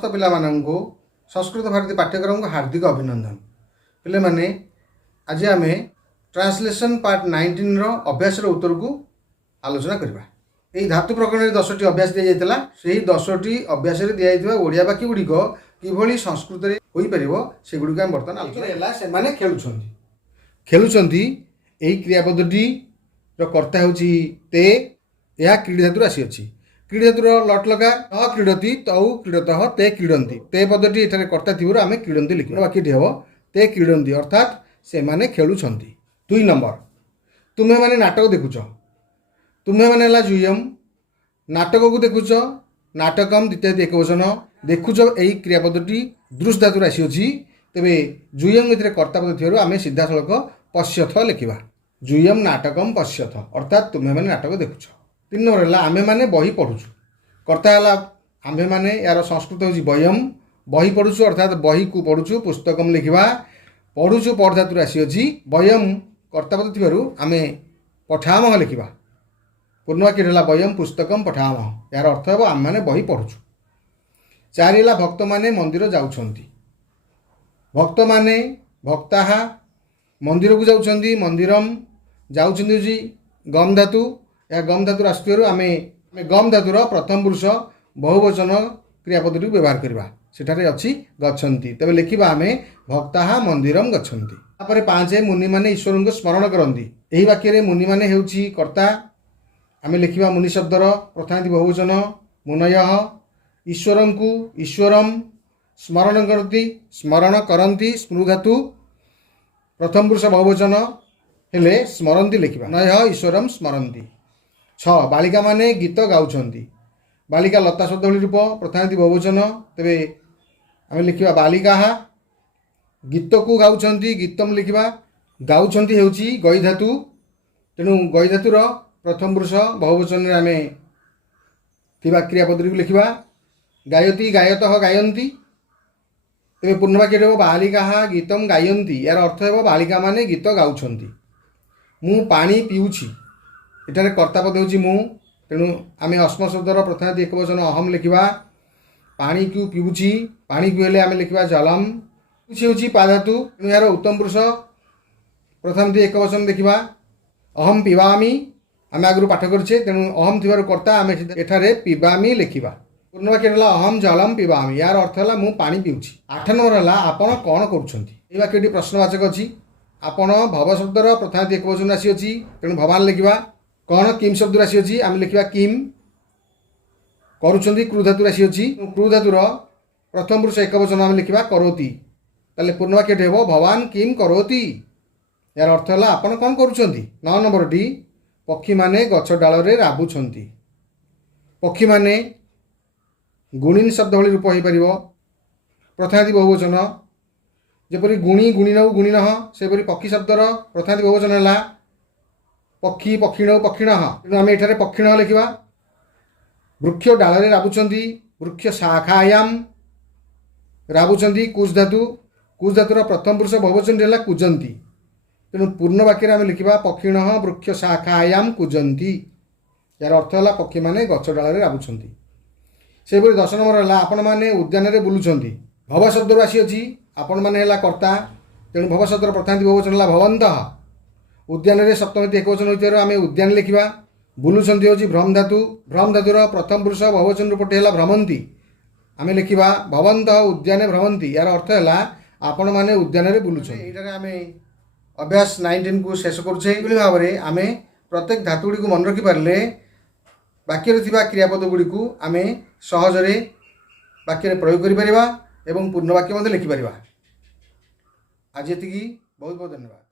समस्त पिलामानंको संस्कृत भारती पाठ्यक्रम को हार्दिक अभिनंदन। पिले माने आज आम ट्रांसलेशन पार्ट 19 रो अभ्यास रो उत्तर को आलोचना करबा। एई धातु प्रकरण 10टी अभ्यास दिया जायतला। सेही 10टी अभ्यास रे दिया जायतबा ओडिया बाकी गुडी को किभली संस्कृत रे होई परिबो से गुडी को हम वर्तमान आलोचना हैला। से माने खेलुछंती एई क्रियापदटी रो कर्ता होची ते। या क्रीड धातु राशि अछि। क्रीड धातुर लट लगा त क्रीडति तौ क्रीडतः ते क्रीडन्ति। ते पदटी एठारे कर्ता थिबो आमे क्रीडन्ति लिखिबा। बाकीटी हेबो ते क्रीडन्ति अर्थात से माने खेलुछंती। 2 नंबर तुमे माने नाटक देखुछ। तुमे माने ला जुयम नाटक को देखुछ। नाटकम द्वितीय एकवचन देखुछ एई क्रियापदटी दृश धातु राशि अछि। तबे जुयम एथिरे कर्ता पद थिबो आमे सीधा सळक पश्यथ लिखिबा। जुयम नाटकम पश्यथ अर्थात तुमे माने नाटक देखुछ। 3 नंबर है आमे माने बही पढ़ुछु। कर्ता है आमे माने यार संस्कृत होची बयम बही पढ़ुछु अर्थात बही को पढ़ुछु। पुस्तकम लिखिबा पढ़ुछु पढ़ धातु राशि अछि। बयम कर्ता पद थिबारु आमे पठामह लिखिबा। पूर्ण वाक्य है बयम पुस्तकम पठामह। यार अर्थ है आमे माने बही पढ़ुछु। 4 है भक्त माने मंदिर जाउछंती। भक्त माने भक्ताहा मंदिर को जाउछंती। मंदिरम जाउछंती जी गम धातु। या गम धातु आसुथिबारु आमे गम धातुर प्रथम पुरुष बहुवचन क्रियापदटी व्यवहार करबा। सेठारे अछि गच्छन्ति। तबे लिखिबा आमे भक्ताहा मंदिरम गच्छन्ति। तापरे 5 मुनि माने ईश्वर को स्मरण करन्ति। एही वाक्य रे मुनि माने हेउछि कर्ता। आमे लिखिबा मुनि शब्दर प्रथमादि बहुवचन मुनयः। ईश्वरं को ईश्वरम स्मरण करन्ति स्मरण करन्ति स्मृ धातु प्रथम पुरुष बहुवचन हेले स्मरन्ति लिखिबा। नयः ईश्वरम स्मरन्ति। 6 बालिका माने गीत गाउछंती। बालिका लता शब्दवली रूप प्रथमादि बहुवचन। तबे आमे लिखिबा बालिका गीत को गाउछंती गीतम लिखिबा। गाउछंती हेउची गई धातु। तेणु गई धातुर प्रथम पुरुष बहुवचन रे आमे थिबा क्रियापदटी को लिखिबा। गायती गायतः गायन्ति। तबे पूर्ण वाक्य हेबो बालिका गीतम गायन्ति। यार अर्थ हेबो बालिका माने गीत गाउछंती। मु पानी पिउछि। एठारे कर्ता पद होची मु। तेणु आमे अस्म शब्दर प्रथमादि एकवचन अहम लिखिबा। पानी को पिउछि पानी को हेले आमे लिखिबा जलम। पिउछि होची पा धातु। तेणु यार उत्तम पुरुष प्रथमादि एकवचन देखिबा अहम पिबामि। आमे आगु पाठ करछे तेणु अहम थिबार कर्ता आमे एठारे पिबामि लिखिबा। पूर्ण वाक्य हला अहम जलम पिबामि। यार अर्थ हला मु पानी पिउछि। 8 नंबर हला आपण कोन करूछंती। ए वाक्यटी प्रश्नवाचक अछि। आपण भव शब्दर प्रथमादि एकवचन राशि अछि। तेणु भवान लिखिबा। कौन किम शब्द राशि अच्छी आम लिखा किम करुँच क्रू धातु राशि अच्छी। क्रू धातुर प्रथम पुरुष एकवचन आम लिखा करोति। ताले पूर्ण वाक्य हेबो भवान किम करोति। यार अर्थ है आपण कौन करुँच। 9 नंबर टी पक्षी माने गछ डाल रे राबुछंती। पक्षी माने गुणिन शब्द भली रूप हो पार। प्रथमादि बहुवचन जेपरी गुणी गुणिन गुणिन सेपरी पक्षी शब्दर प्रथमादि बहुवचन है पक्षी पक्षिण पक्षिण। तेणु आम एठारे पक्षिण लिखा। वृक्ष डाल रे राबुछंती वृक्ष शाखायाम राबुछंती कुज धातु। कुज धातुर प्रथम पुरुष बहुवचन है कुजंती। तेणु पूर्ण वाक्य आम लिखा पक्षिण वृक्ष शाखायाम कुजंती। यार अर्थ है पक्षी माने गछ डाल रे राबुछंती। सेपरि 10 नंबर है आपण माने उद्यान रे बुलुछंती। भव शब्द राशि अच्छी। आपण माने है कर्ता। तेणु भव शब्दर प्रथमादि बहुवचन है भवन्तः। उद्यान रे सप्तमी एकवचन होइतिबारु आमे उद्यान लिखिबा। बुलुछंती होची भ्रम धातु। भ्रम धातुर प्रथम पुरुष बहुवचन रूपटे है भ्रमंती। आमे लिखिबा भवन्तः उद्याने भ्रमंती। यार अर्थ है आपण माने उद्यान रे बुलुछंती। एटारे आमे अभ्यास 19 को शेष करूछे। एभली भाबरे आमे प्रत्येक धातु गुडी को मन रखि पारले वाक्य रे थिबा क्रियापद गुडी को आमे सहज रे वाक्य रे प्रयोग करि परिबा एवं पूर्ण वाक्य मध्ये लिखि परिबा। आज एतिकी बहुत बहुत धन्यवाद।